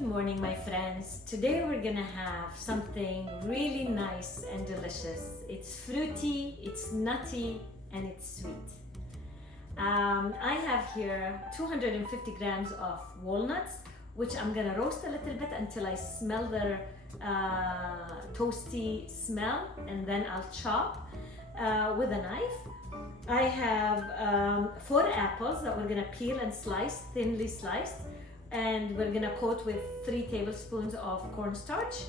Good morning, my friends. Today we're gonna have something really nice and delicious. It's fruity, it's nutty, and it's sweet. I have here 250 grams of walnuts, which I'm gonna roast a little bit until I smell their toasty smell, and then I'll chop with a knife. I have 4 apples that we're gonna peel and slice, thinly sliced, and we're gonna coat with 3 tablespoons of cornstarch.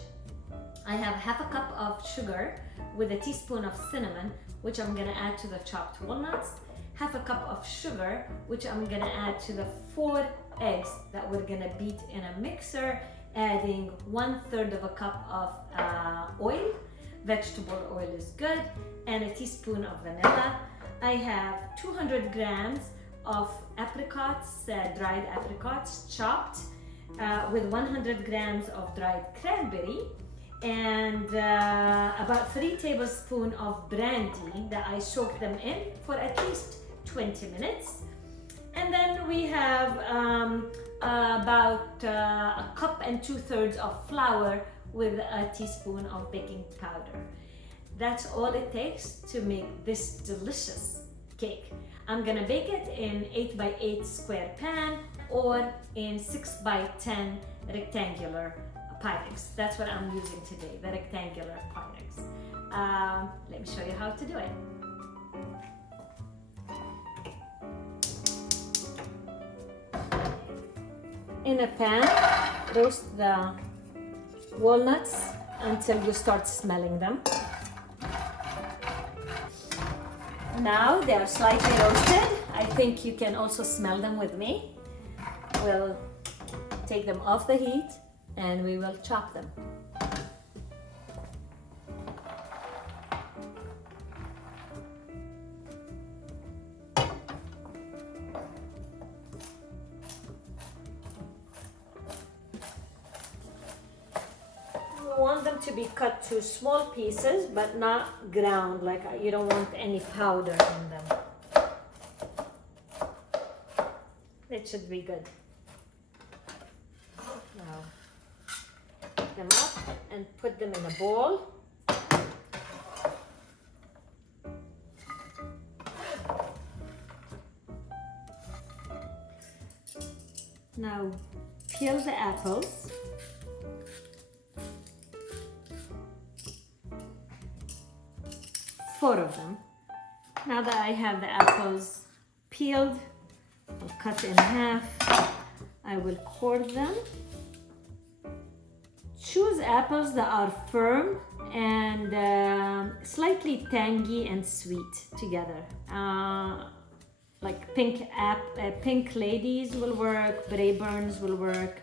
I have half a cup of sugar with a teaspoon of cinnamon, which I'm gonna add to the chopped walnuts. Half a cup of sugar, which I'm gonna add to the 4 eggs that we're gonna beat in a mixer, adding 1/3 of a cup of oil. Vegetable oil is good, and a teaspoon of vanilla. I have 200 grams of apricots, dried apricots, chopped, with 100 grams of dried cranberry, and about 3 tablespoons of brandy that I soaked them in for at least 20 minutes. And then we have about a cup and 2/3 of flour with a teaspoon of baking powder. That's all it takes to make this delicious cake. I'm gonna bake it in 8 by 8 square pan or in 6 by 10 rectangular Pyrex. That's what I'm using today, the rectangular Pyrex. Let me show you how to do it. In a pan, roast the walnuts until you start smelling them. Now they are slightly roasted. I think you can also smell them with me. We'll take them off the heat and we will chop them. You want them to be cut to small pieces, but not ground, like you don't want any powder in them. It should be good. Now, pick them up and put them in a bowl. Now, peel the apples. Four of them. Now that I have the apples peeled, I'll cut in half. I will core them. Choose apples that are firm and slightly tangy and sweet together. Like pink ladies will work, Braeburns will work.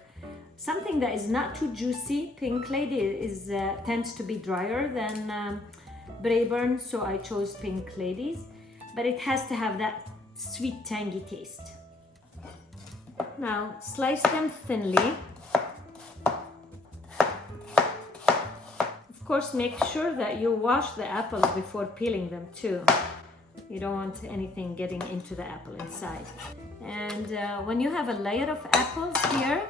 Something that is not too juicy. Pink lady tends to be drier than Braeburn, so I chose pink ladies, but it has to have that sweet tangy taste. Now slice them thinly. Of course, make sure that you wash the apples before peeling them too. You don't want anything getting into the apple inside. And when you have a layer of apples here,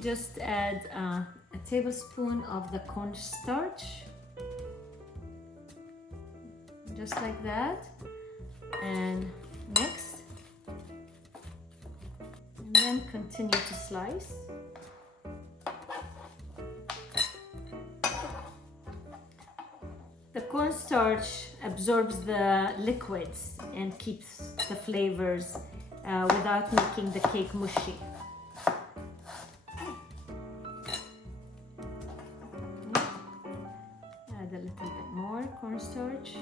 just add a tablespoon of the cornstarch. Just like that, and mix, and then continue to slice. The cornstarch absorbs the liquids and keeps the flavors without making the cake mushy. Add a little bit more cornstarch.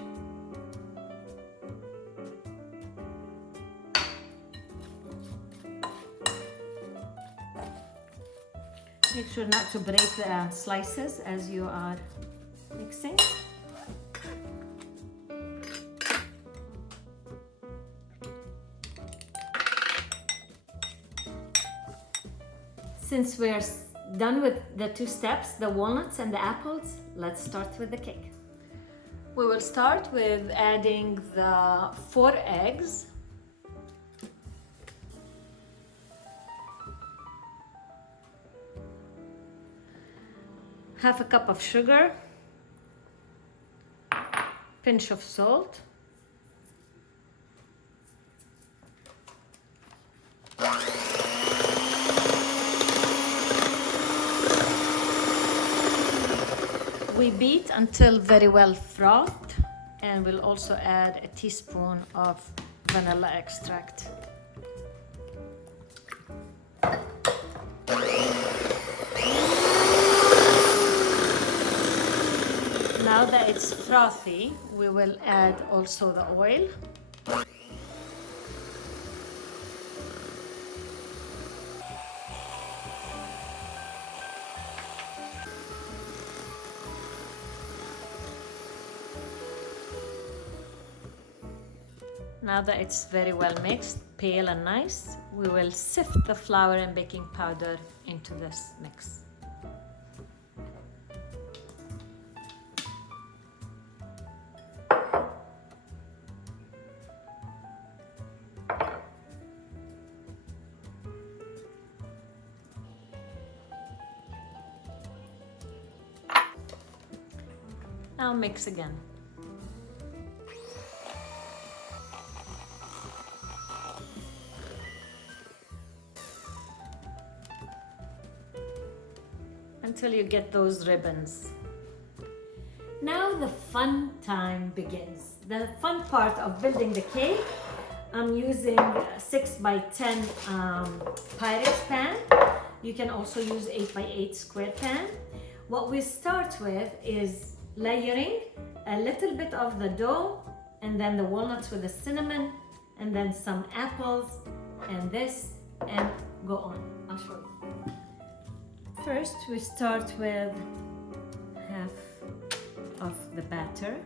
Make sure not to break the slices as you are mixing. Since we're done with the 2 steps, the walnuts and the apples, let's start with the cake. We will start with adding the 4 eggs. half a cup of sugar, pinch of salt, we beat until very well frothed, and we'll also add a teaspoon of vanilla extract. Now that it's frothy, we will add also the oil. Now that it's very well mixed, pale and nice, we will sift the flour and baking powder into this mix. Now mix again. Until you get those ribbons. Now the fun time begins. The fun part of building the cake. I'm using 6 by 10 Pyrex pan. You can also use 8 by 8 square pan. What we start with is layering a little bit of the dough, and then the walnuts with the cinnamon, and then some apples, and this, and go on. I'll show you. First, we start with half of the batter.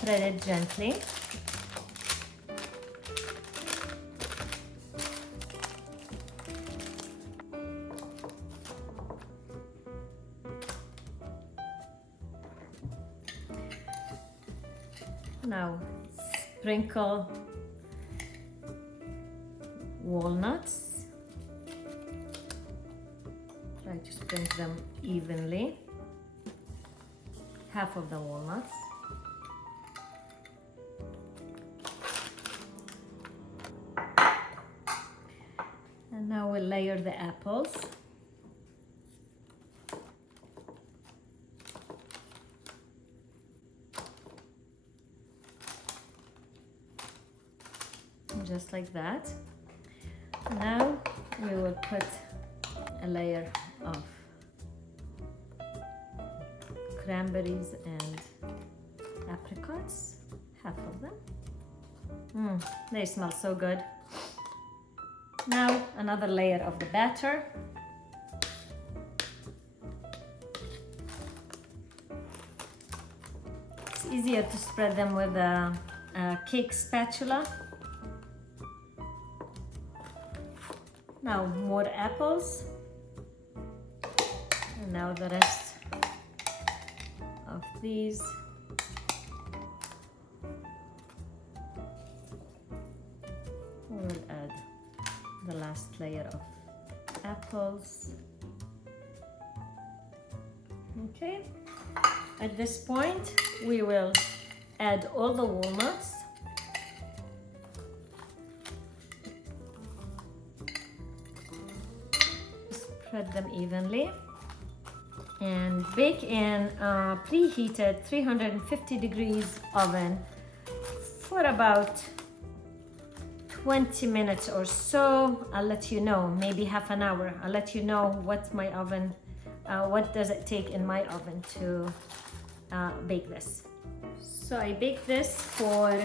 Spread it gently. Now, sprinkle walnuts. Try to sprinkle them evenly. Half of the walnuts. And now we'll layer the apples. Just like that. Now we will put a layer of cranberries and apricots, half of them. They smell so good. Now another layer of the batter. It's easier to spread them with a cake spatula. Now more apples, and now the rest of these. We'll add the last layer of apples. Okay, at this point we will add all the walnuts. Spread them evenly and bake in a preheated 350 degrees oven for about 20 minutes or so. I'll let you know, maybe half an hour. I'll let you know what my oven, what does it take in my oven to bake this. So I baked this for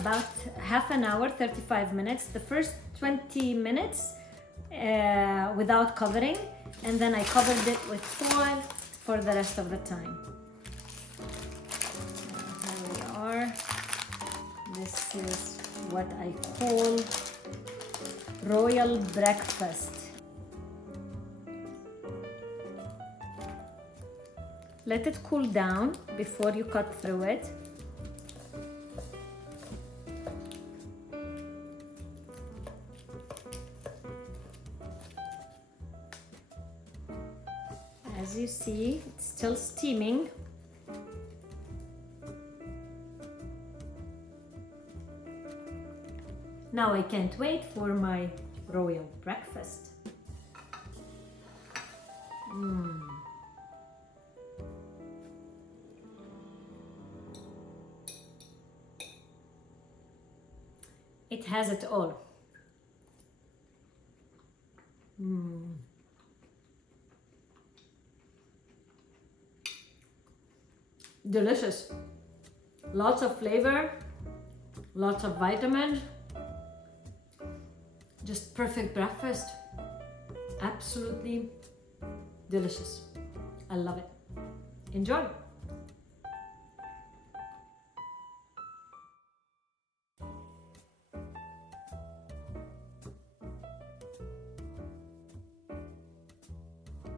about half an hour, 35 minutes. The first 20 minutes without covering, and then I covered it with foil for the rest of the time. Here we are. This is what I call royal breakfast. Let it cool down before you cut through it. As you see, it's still steaming. Now I can't wait for my royal breakfast. It has it all. Delicious. Lots of flavor, lots of vitamins. Just perfect breakfast. Absolutely delicious. I love it. Enjoy.